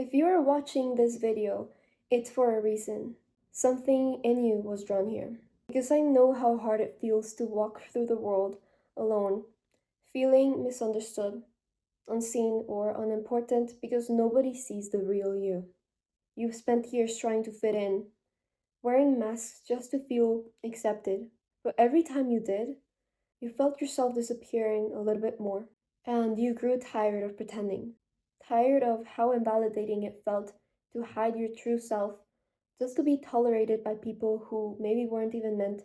If you are watching this video, it's for a reason. Something in you was drawn here. Because I know how hard it feels to walk through the world alone, feeling misunderstood, unseen, or unimportant because nobody sees the real you. You've spent years trying to fit in, wearing masks just to feel accepted. But every time you did, you felt yourself disappearing a little bit more. And you grew tired of pretending, tired of how invalidating it felt to hide your true self just to be tolerated by people who maybe weren't even meant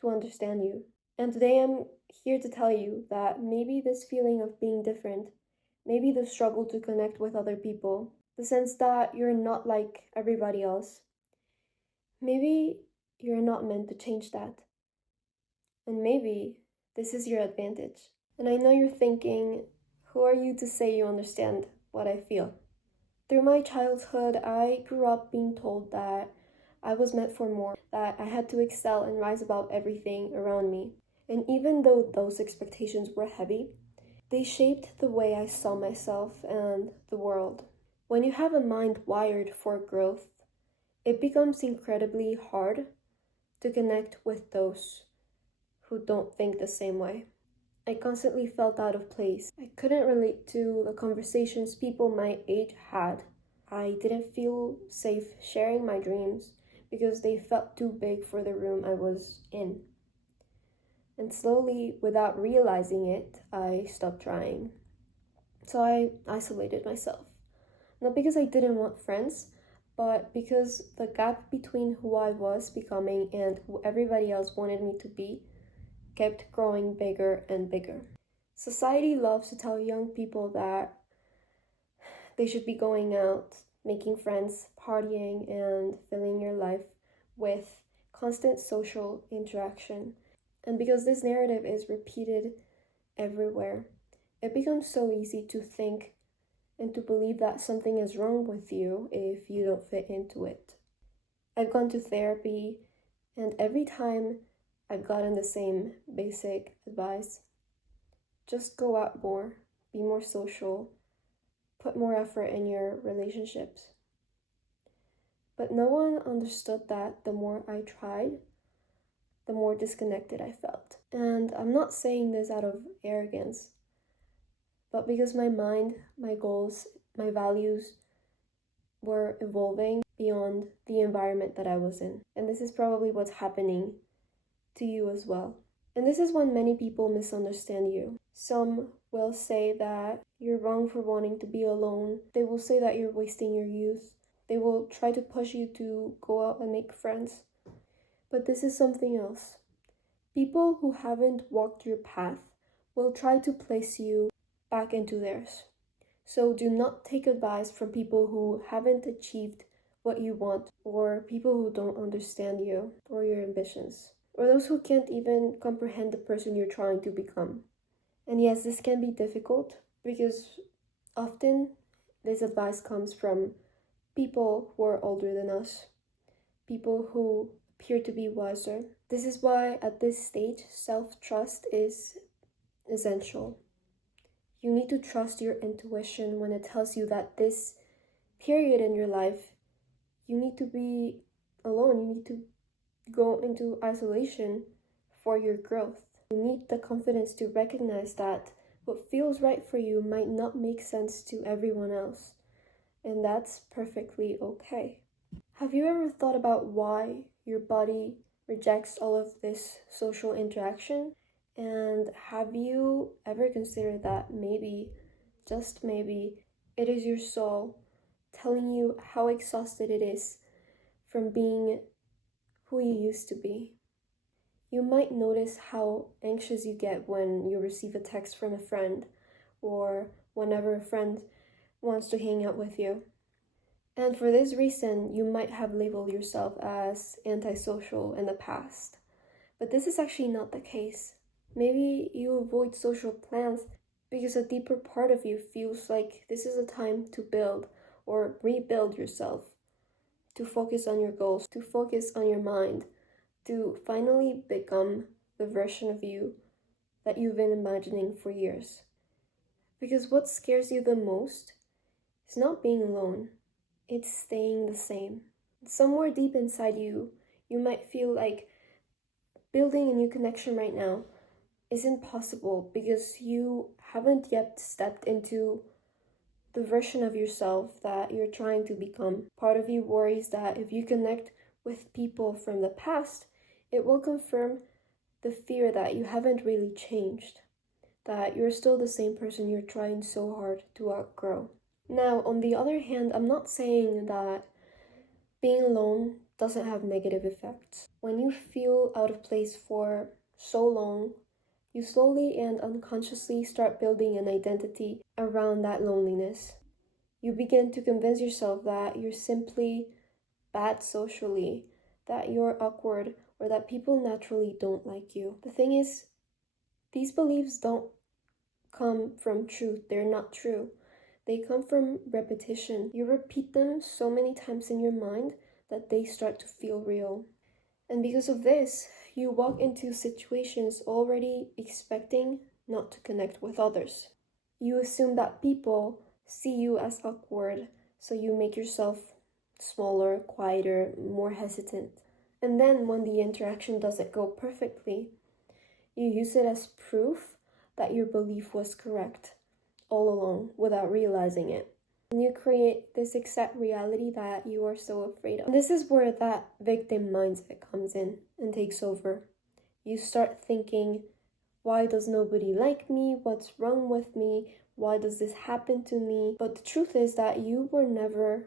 to understand you. And today I'm here to tell you that maybe this feeling of being different, maybe the struggle to connect with other people, the sense that you're not like everybody else, maybe you're not meant to change that. And maybe this is your advantage. And I know you're thinking, who are you to say you understand what I feel? Through my childhood, I grew up being told that I was meant for more, that I had to excel and rise above everything around me. And even though those expectations were heavy, they shaped the way I saw myself and the world. When you have a mind wired for growth, it becomes incredibly hard to connect with those who don't think the same way. I constantly felt out of place. I couldn't relate to the conversations people my age had. I didn't feel safe sharing my dreams because they felt too big for the room I was in. And slowly, without realizing it, I stopped trying. So I isolated myself. Not because I didn't want friends, but because the gap between who I was becoming and who everybody else wanted me to be kept growing bigger and bigger. Society loves to tell young people that they should be going out, making friends, partying, and filling your life with constant social interaction. And because this narrative is repeated everywhere, it becomes so easy to think and to believe that something is wrong with you if you don't fit into it. I've gone to therapy, and every time I've gotten the same basic advice. Just go out more, be more social, put more effort in your relationships. But no one understood that the more I tried, the more disconnected I felt. And I'm not saying this out of arrogance, but because my mind, my goals, my values were evolving beyond the environment that I was in. And this is probably what's happening to you as well. And this is when many people misunderstand you. Some will say that you're wrong for wanting to be alone. They will say that you're wasting your youth. They will try to push you to go out and make friends. But this is something else. People who haven't walked your path will try to place you back into theirs. So do not take advice from people who haven't achieved what you want, or people who don't understand you or your ambitions, or those who can't even comprehend the person you're trying to become. And yes, this can be difficult because often this advice comes from people who are older than us, people who appear to be wiser. This is why at this stage, self-trust is essential. You need to trust your intuition when it tells you that this period in your life, you need to be alone. You need to go into isolation for your growth. You need the confidence to recognize that what feels right for you might not make sense to everyone else, and that's perfectly okay. Have you ever thought about why your body rejects all of this social interaction? And have you ever considered that maybe, just maybe, it is your soul telling you how exhausted it is from being who you used to be? You might notice how anxious you get when you receive a text from a friend, or whenever a friend wants to hang out with you. And for this reason, you might have labeled yourself as antisocial in the past. But this is actually not the case. Maybe you avoid social plans because a deeper part of you feels like this is a time to build or rebuild yourself, to focus on your goals, to focus on your mind, to finally become the version of you that you've been imagining for years. Because what scares you the most is not being alone. it's staying the same. Somewhere deep inside you, you might feel like building a new connection right now isn't possible because you haven't yet stepped into the version of yourself that you're trying to become. Part of you worries that if you connect with people from the past, it will confirm the fear that you haven't really changed, that you're still the same person you're trying so hard to outgrow. Now, on the other hand, I'm not saying that being alone doesn't have negative effects. When you feel out of place for so long, you slowly and unconsciously start building an identity around that loneliness. You begin to convince yourself that you're simply bad socially, that you're awkward, or that people naturally don't like you. The thing is, these beliefs don't come from truth, they're not true. They come from repetition. You repeat them so many times in your mind that they start to feel real. And because of this, you walk into situations already expecting not to connect with others. You assume that people see you as awkward, so you make yourself smaller, quieter, more hesitant. And then when the interaction doesn't go perfectly, you use it as proof that your belief was correct all along without realizing it. And you create this exact reality that you are so afraid of. And this is where that victim mindset comes in and takes over. You start thinking, why does nobody like me? What's wrong with me? Why does this happen to me? But the truth is that you were never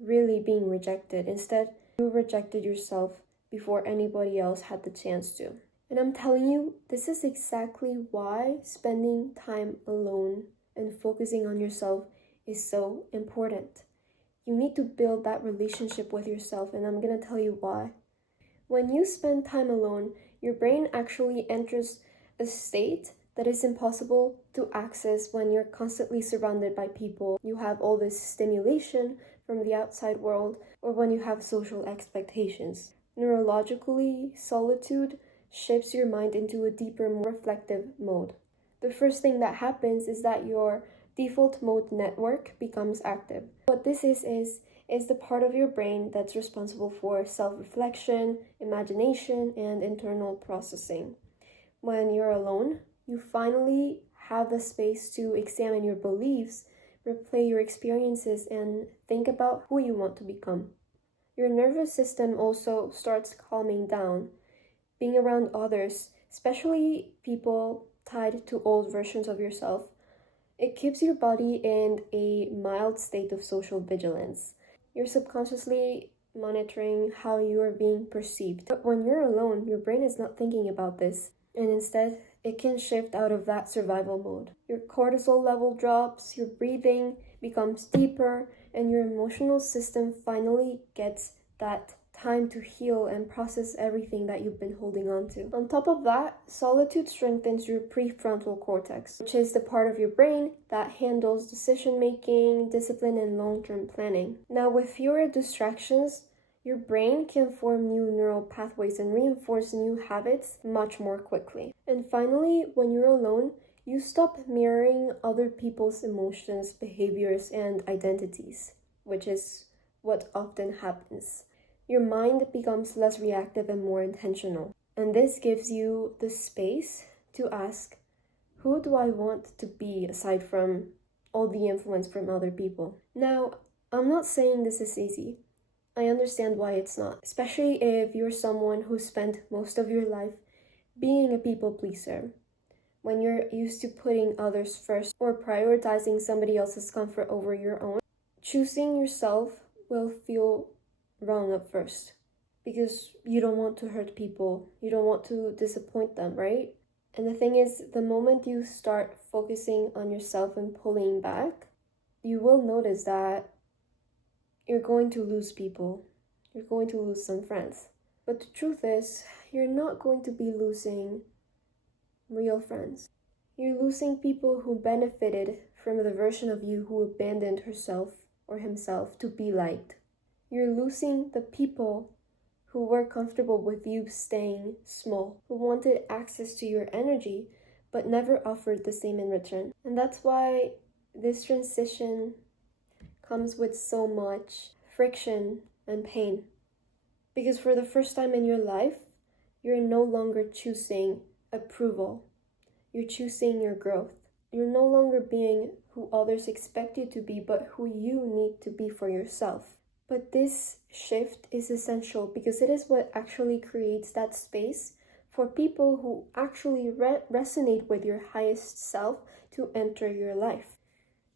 really being rejected. Instead, you rejected yourself before anybody else had the chance to. And I'm telling you, this is exactly why spending time alone and focusing on yourself is so important. You need to build that relationship with yourself, and I'm gonna tell you why. When you spend time alone, your brain actually enters a state that is impossible to access when you're constantly surrounded by people. You have all this stimulation from the outside world, or when you have social expectations. Neurologically, solitude shapes your mind into a deeper, more reflective mode. The first thing that happens is that your default mode network becomes active. What this is the part of your brain that's responsible for self-reflection, imagination, and internal processing. When you're alone, you finally have the space to examine your beliefs, replay your experiences, and think about who you want to become. Your nervous system also starts calming down. Being around others, especially people tied to old versions of yourself, it keeps your body in a mild state of social vigilance. You're subconsciously monitoring how you are being perceived. But when you're alone, your brain is not thinking about this, and instead, it can shift out of that survival mode. Your cortisol level drops, your breathing becomes deeper, and your emotional system finally gets that time to heal and process everything that you've been holding on to. On top of that, solitude strengthens your prefrontal cortex, which is the part of your brain that handles decision making, discipline, and long-term planning. Now, with fewer distractions, your brain can form new neural pathways and reinforce new habits much more quickly. And finally, when you're alone, you stop mirroring other people's emotions, behaviors, and identities, which is what often happens. Your mind becomes less reactive and more intentional. And this gives you the space to ask, who do I want to be aside from all the influence from other people? Now, I'm not saying this is easy. I understand why it's not, especially if you're someone who spent most of your life being a people pleaser. When you're used to putting others first or prioritizing somebody else's comfort over your own, choosing yourself will feel wrong at first because you don't want to hurt people, you don't want to disappoint them, right? And the thing is, the moment you start focusing on yourself and pulling back, you will notice that you're going to lose people. You're going to lose some friends. But the truth is, you're not going to be losing real friends. You're losing people who benefited from the version of you who abandoned herself or himself to be liked. You're losing the people who were comfortable with you staying small, who wanted access to your energy, but never offered the same in return. And that's why this transition comes with so much friction and pain. Because for the first time in your life, you're no longer choosing approval. You're choosing your growth. You're no longer being who others expect you to be, but who you need to be for yourself. But this shift is essential because it is what actually creates that space for people who actually resonate with your highest self to enter your life.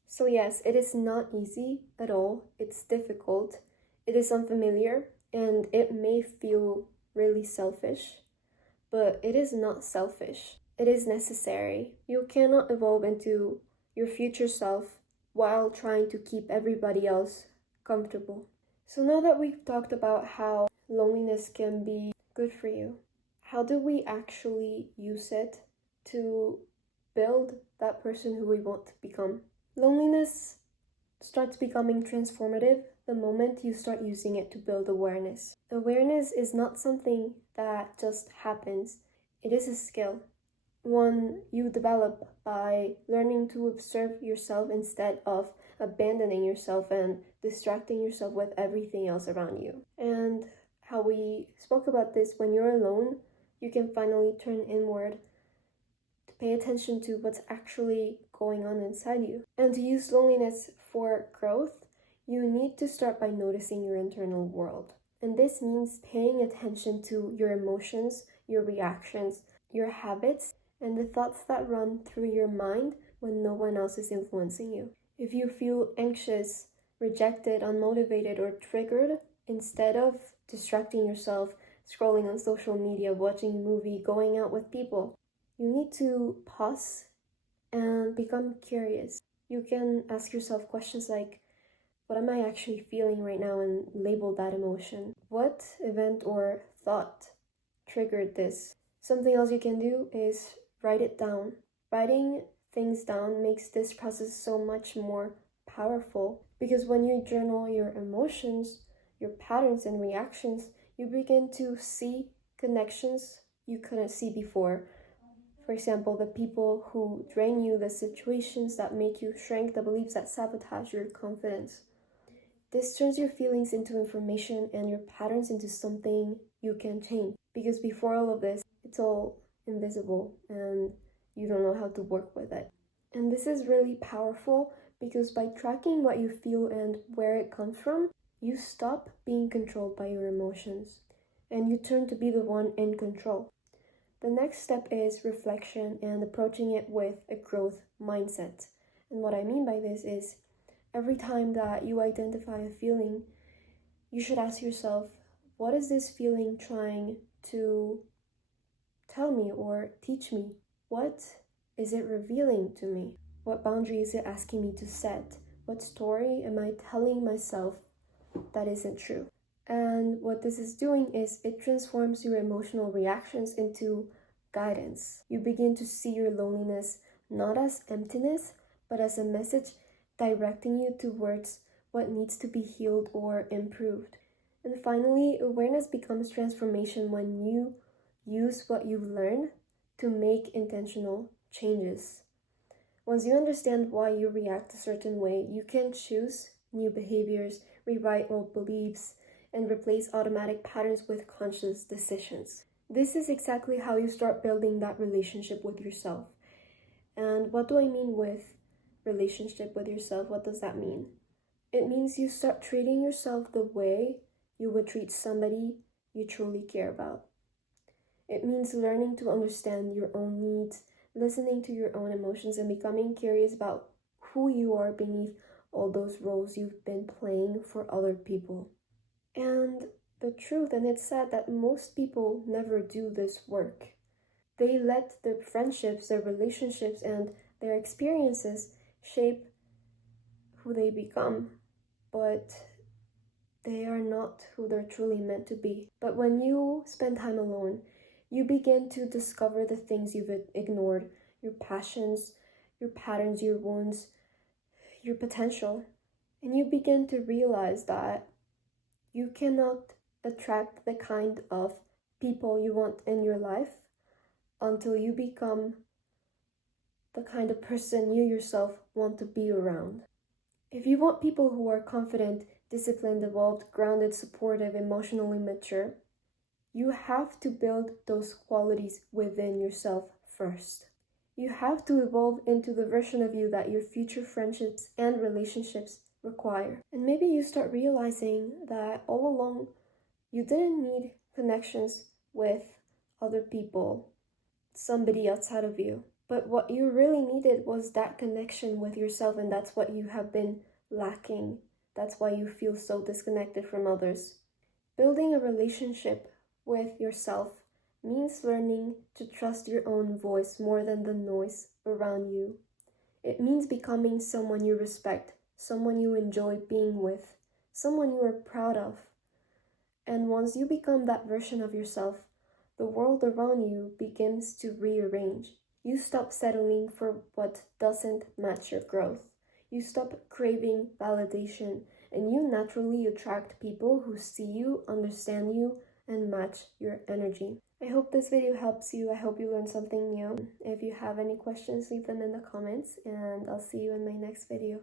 So yes, it is not easy at all. It's difficult. It is unfamiliar and it may feel really selfish, but it is not selfish. It is necessary. You cannot evolve into your future self while trying to keep everybody else comfortable. So now that we've talked about how loneliness can be good for you, how do we actually use it to build that person who we want to become? Loneliness starts becoming transformative the moment you start using it to build awareness. Awareness is not something that just happens, it is a skill. One you develop by learning to observe yourself instead of abandoning yourself and distracting yourself with everything else around you. And how we spoke about this, when you're alone, you can finally turn inward to pay attention to what's actually going on inside you. And to use loneliness for growth, you need to start by noticing your internal world. And this means paying attention to your emotions, your reactions, your habits, and the thoughts that run through your mind when no one else is influencing you. If you feel anxious, rejected, unmotivated, or triggered, instead of distracting yourself, scrolling on social media, watching a movie, going out with people, you need to pause and become curious. You can ask yourself questions like, what am I actually feeling right now, and label that emotion. What event or thought triggered this? Something else you can do is write it down. Writing things down makes this process so much more powerful because when you journal your emotions, your patterns and reactions, you begin to see connections you couldn't see before. For example, the people who drain you, the situations that make you shrink, the beliefs that sabotage your confidence. This turns your feelings into information and your patterns into something you can change. Because before all of this, it's all invisible and you don't know how to work with it. And this is really powerful because by tracking what you feel and where it comes from, you stop being controlled by your emotions and you turn to be the one in control. The next step is reflection and approaching it with a growth mindset. And what I mean by this is every time that you identify a feeling, you should ask yourself, what is this feeling trying to tell me or teach me? What is it revealing to me? What boundary is it asking me to set? What story am I telling myself that isn't true? And what this is doing is it transforms your emotional reactions into guidance. You begin to see your loneliness not as emptiness, but as a message directing you towards what needs to be healed or improved. And finally, awareness becomes transformation when you use what you've learned to make intentional changes. Once you understand why you react a certain way, you can choose new behaviors, rewrite old beliefs, and replace automatic patterns with conscious decisions. This is exactly how you start building that relationship with yourself. And what do I mean with relationship with yourself? What does that mean? It means you start treating yourself the way you would treat somebody you truly care about. It means learning to understand your own needs, listening to your own emotions, and becoming curious about who you are beneath all those roles you've been playing for other people. And the truth, and it's sad that most people never do this work. They let their friendships, their relationships, and their experiences shape who they become, but they are not who they're truly meant to be. But when you spend time alone, you begin to discover the things you've ignored, your passions, your patterns, your wounds, your potential. And you begin to realize that you cannot attract the kind of people you want in your life until you become the kind of person you yourself want to be around. If you want people who are confident, disciplined, evolved, grounded, supportive, emotionally mature, you have to build those qualities within yourself first. You have to evolve into the version of you that your future friendships and relationships require. And maybe you start realizing that all along you didn't need connections with other people, somebody outside of you. But what you really needed was that connection with yourself, and that's what you have been lacking. That's why you feel so disconnected from others. Building a relationship with yourself means learning to trust your own voice more than the noise around you. It means becoming someone you respect, someone you enjoy being with, someone you are proud of. And once you become that version of yourself, the world around you begins to rearrange. You stop settling for what doesn't match your growth. You stop craving validation, and you naturally attract people who see you, understand you, and match your energy. I hope this video helps you. I hope you learned something new. If you have any questions, leave them in the comments, and I'll see you in my next video.